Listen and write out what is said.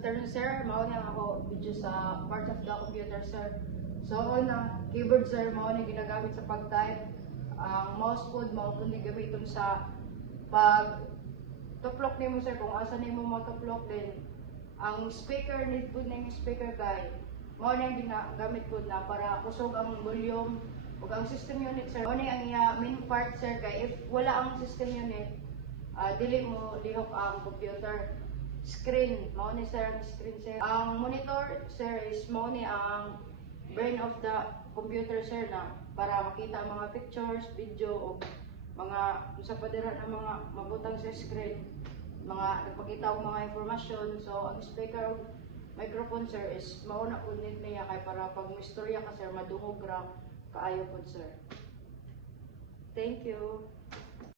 afternoon, sir. Mao ni ako video sa part of the computer, sir. So, na keyboard, sir, mao ni ginagamit sa pag-type. Ang mouse pod mao kun gamiton sa pag tuplok nimo, sir, kung asa nimo matuplok din. Ang speaker need pod na yung speaker kay mao ni ang ginagamit pod na para kusog ang volume ug ang system unit, sir. Mao ni ang iya main part, sir, kay if wala ang system unit, dili mo lihok ang computer. Screen, mao ni, sir, ang screen, sir. Ang monitor, sir, is mao ni ang brain of the computer, sir, na para makita ang mga pictures, video, o mga sa padira ng mga mabutang sa screen, mga nagpakita og mga informasyon. So ang speaker, microphone, sir, is mao na pud niya kay para pag mistorya ka, sir, madungog ra kaayo pud, sir. Thank you.